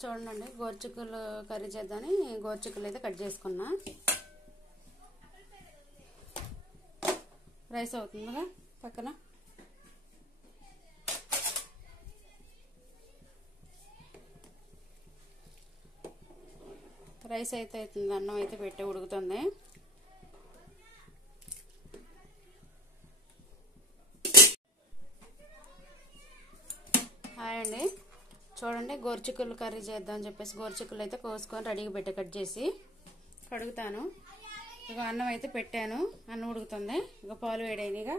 చూడండి గోరుచిక్కులు కర్రీ చేద్దామని గోరుచిక్కులు అయితే కట్ చేసుకున్నా. రైస్ అవుతుందిగా పక్కన. రైస్ అయితే అవుతుంది, అన్నం అయితే పెట్టి ఉడుకుతుంది. హాయ్ అండి, చూడండి గోరుచిక్కులు కర్రీ చేద్దామని చెప్పేసి గోరుచిక్కులు అయితే కోసుకొని రెడీగా పెట్టి కట్ చేసి కడుగుతాను. ఇక అన్నం అయితే పెట్టాను, అన్నం ఉడుకుతుంది. ఇక పాలు వేడైనగా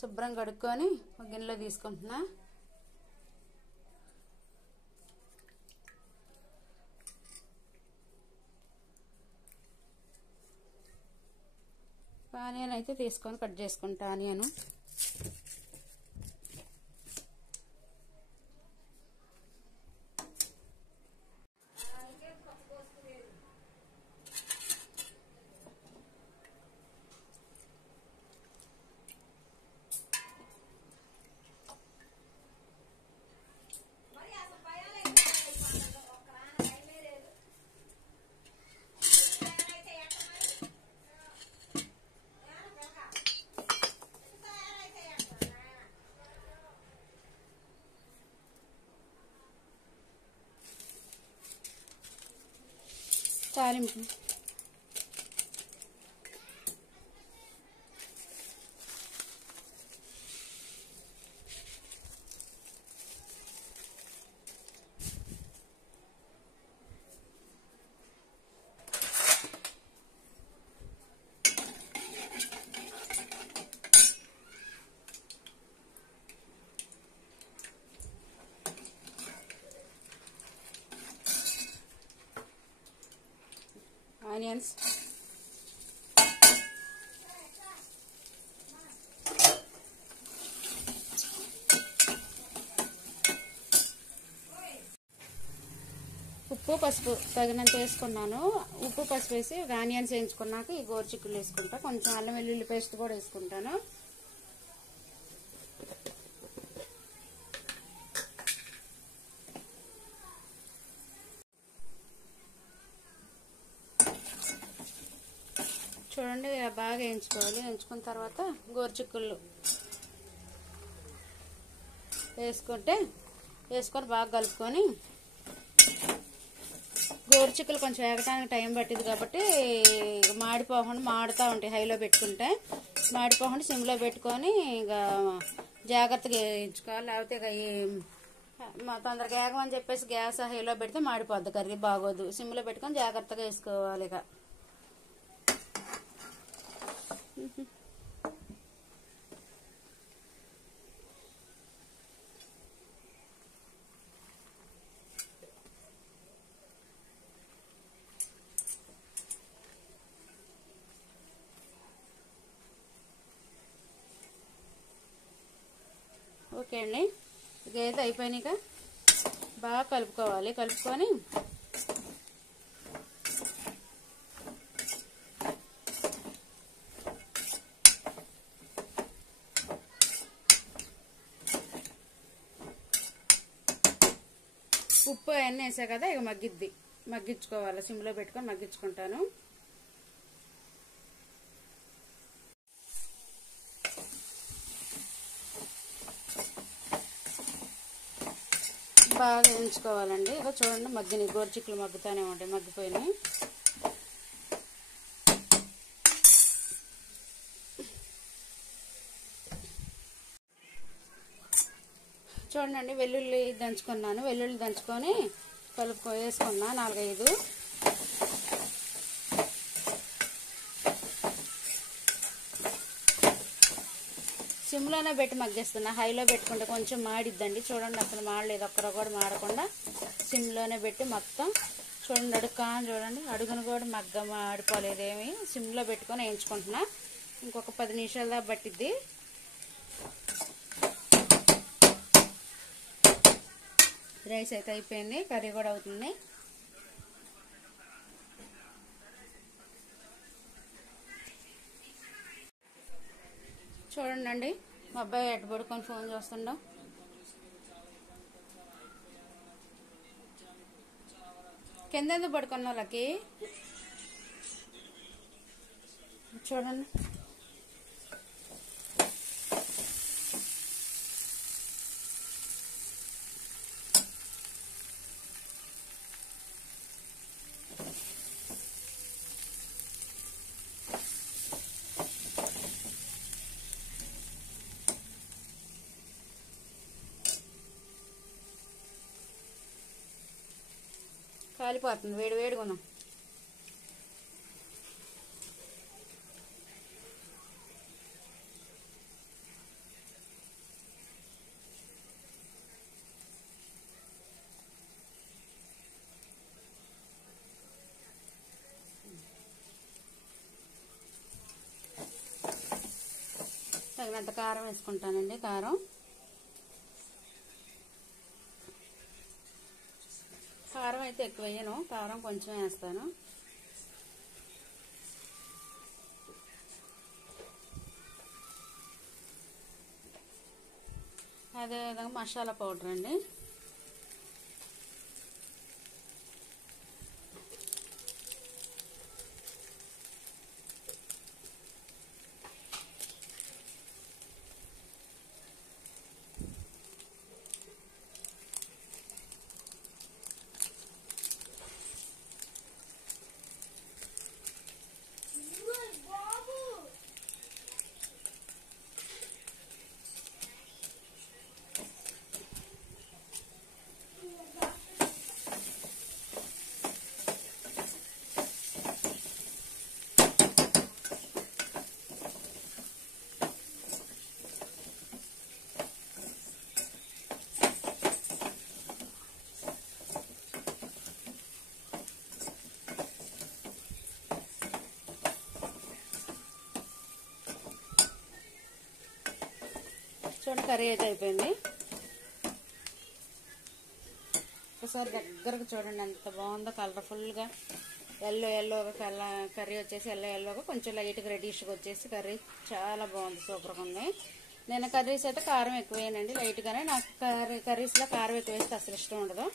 శుభ్రం కడుక్కొని ఒక గిన్నెలో తీసుకుంటున్నా. ఆనియన్ అయితే తీసుకొని కట్ చేసుకుంటా. ఆనియన్ తాలింపు ఆనియన్స్ ఉప్పు పసుపు తగినంత వేసుకున్నాను. ఉప్పు పసుపు వేసి ఆనియన్స్ వేయించుకున్నాక ఈ గోరుచిక్కులు వేసుకుంటా. కొంచెం అల్లం వెల్లుల్లి పేస్ట్ కూడా వేసుకుంటాను. చూడండి బాగా వేయించుకోవాలి. వేయించుకున్న తర్వాత గోరుచిక్కులు వేసుకొని బాగా కలుపుకొని, గోరుచిక్కులు కొంచెం వేగటానికి టైం పట్టింది కాబట్టి మాడిపోకుండా మాడుతూ ఉంటాయి. హైలో పెట్టుకుంటే మాడిపోకుండా సిమ్లో పెట్టుకొని ఇక జాగ్రత్తగా వేయించుకోవాలి. లేకపోతే ఇక తొందరగా వేగమని చెప్పేసి గ్యాస్ హైలో పెడితే మాడిపోద్ది, కర్రీ బాగోదు. సిమ్లో పెట్టుకొని జాగ్రత్తగా వేసుకోవాలి. ఇక ఓకే అండి, ఇదైతే అయిపోయినాక బాగా కలుపుకోవాలి. కలుపుకొని ఉప్పు అవన్నీ వేసా కదా, ఇక మగ్గించుకోవాలి. సిమ్లో పెట్టుకొని మగ్గించుకుంటాను. బాగా వేయించుకోవాలండి. ఇక చూడండి మగ్గినాయి, గోరుచిక్కులు మగ్గుతానే ఉంటాయి, మగ్గిపోయినాయి. చూడండి వెల్లుల్లి దంచుకున్నాను. వెల్లుల్లి దంచుకొని వేసుకున్నా 4-5. సిమ్లోనే పెట్టి మగ్గిస్తున్నా. హైలో పెట్టుకుంటే కొంచెం మాడిద్దండి. చూడండి అసలు మాడలేదు, ఒక్కరో కూడా మాడకుండా సిమ్లోనే పెట్టి మొత్తం చూడండి. చూడండి అడుగును కూడా మాడిపోలేదు ఏమి. సిమ్లో పెట్టుకొని వేయించుకుంటున్నా. ఇంకొక 10 నిమిషాల దాకా పట్టిద్ది. రైస్ అయితే అయిపోయింది, కర్రీ కూడా అవుతుంది. చూడండి మా అబ్బాయి ఎట్టు పడుకొని ఫోన్ చూస్తుండ. కింద ఎందుకు పడుకున్నావు లక్కీ? చూడండి కాలిపోతుంది, వేడిగా ఉన్నాం. తగినంత కారం వేసుకుంటానండి. కారం అయితే ఎక్కువ వేయను, కారం కొంచెం వేస్తాను. అదేవిధంగా మసాలా పౌడర్ అండి. చూడండి కర్రీ అయితే అయిపోయింది. ఒకసారి దగ్గరకు చూడండి ఎంత బాగుందో, కలర్ఫుల్గా ఎల్లోగా కర్రీ వచ్చేసి ఎల్లోగా కొంచెం లైట్గా రెడిష్గా వచ్చేసి కర్రీ చాలా బాగుంది, సూపర్గా ఉంది. నేను కర్రీస్ అయితే కారం ఎక్కువేనండి, లైట్గానే. నాకు కర్రీస్లో కారం ఎక్కువ వేస్తే అసలు ఇష్టం ఉండదు.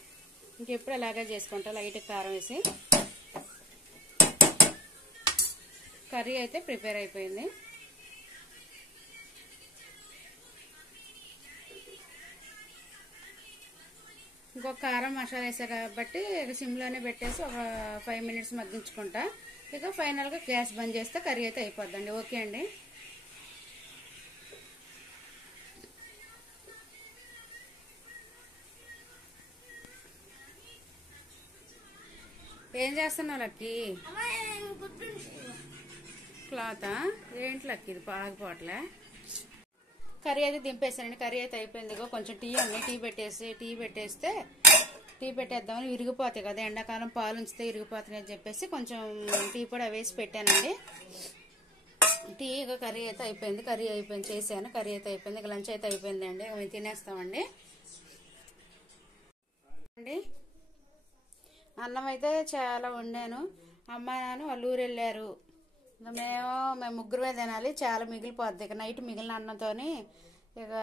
ఇంకెప్పుడు ఇలాగే చేసుకుంటా, లైట్గా కారం వేసి. కర్రీ అయితే ప్రిపేర్ అయిపోయింది. ఇంకొక కారం మసాలా వేసా కాబట్టి సిమ్లోనే పెట్టేసి ఒక 5 మినిట్స్ మగ్గించుకుంటా. ఇక ఫైనల్గా గ్యాస్ బంద్ చేస్తే కర్రీ అయితే అయిపోద్దండి. ఓకే అండి. ఏం చేస్తున్నావు లక్కీ? క్లాతా ఏంటి లక్కీ, ఇది ఆగిపోవట్లే. కర్రీ అయితే దింపేసానండి. కర్రీ అయితే అయిపోయింది. కొంచెం టీ పెట్టేస్తే టీ పెట్టేద్దామని, విరిగిపోతాయి కదా ఎండాకాలం, పాలు ఉంచితే విరిగిపోతాయి అని చెప్పేసి కొంచెం టీ పొడి వేసి పెట్టానండి. టీ ఇక కర్రీ అయితే అయిపోయింది, చేశాను, కర్రీ అయితే అయిపోయింది, ఇక లంచ్ అయితే అయిపోయింది అండి. ఇక మేము తినేస్తామండి అండి. అన్నం అయితే చాలా వండాను. అమ్మ నాన్న వాళ్ళ ఊరు వెళ్ళారు. మేము ముగ్గురమే తినాలి, చాలా మిగిలిపోద్ది. ఇక నైట్ మిగిలిన అన్నంతో ఇక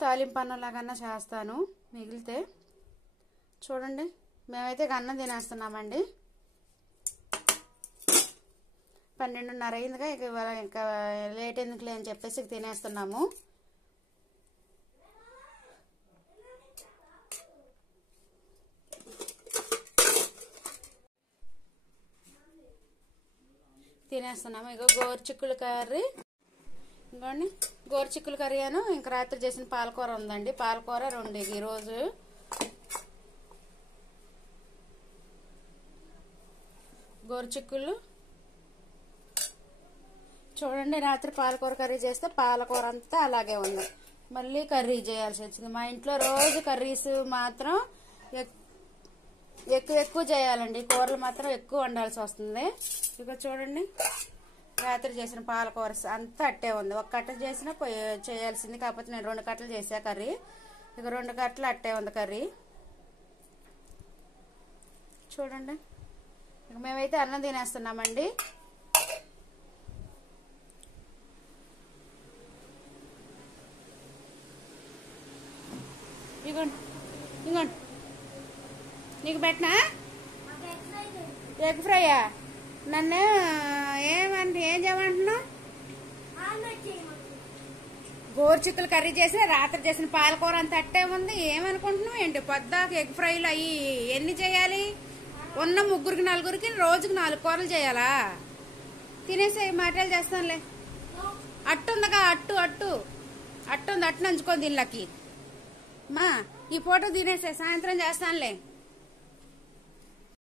తాలింపు అన్నంలాగన్నా చేస్తాను మిగిలితే. చూడండి మేమైతే ఇక అన్నం తినేస్తున్నామండి. 12:30 అయిందిగా, ఇక ఇంకా లేట్ ఎందుకులే అని చెప్పేసి తినేస్తున్నాము. ఇక గోరుచిక్కుల కర్రీ, ఇంకోండి గోరుచిక్కుల కర్రీ అను ఇంకా రాత్రి చేసిన పాలకూర ఉందండి. పాలకూర 2 ఈరోజు. గోరుచిక్కులు చూడండి, రాత్రి పాలకూర కర్రీ చేస్తే పాలకూర అంతా అలాగే ఉంది, మళ్ళీ కర్రీ చేయాల్సి వచ్చింది. మా ఇంట్లో రోజు కర్రీస్ మాత్రం ఎక్కువ చేయాలండి, కూరలు మాత్రం ఎక్కువ వండాల్సి వస్తుంది. ఇక చూడండి రాత్రి చేసిన పాలకూర అంతా అట్టే ఉంది. 1 కట్ట చేసినా చేయాల్సింది, కాకపోతే నేను 2 కట్టలు చేసా కర్రీ. ఇక 2 కట్టలు అట్టే ఉంది కర్రీ. చూడండి ఇక మేమైతే అన్నం తినేస్తున్నామండి. ఇంకోండి నీకు పెట్టినా ఎగ్ ఫ్రైయా? నన్ను ఏం చేయమంటున్నావు? గోరుచిక్కులు కర్రీ చేసి రాత్రి చేసిన పాలకూర అంత అట్టే ఉంది, ఏమనుకుంటున్నావు ఏంటి? పొద్దాక ఎగ్ ఫ్రైలు అయ్యి ఎన్ని చేయాలి? ఉన్న 3 4 రోజుకి 4 కూరలు చేయాలా? తినేసే మాటలు చేస్తానులే. అట్టు ఉందగా, అట్టు ఉంది, అట్టు నంచుకొని దీనిలోకి మా ఈ పూట తినేసే, సాయంత్రం చేస్తానులే.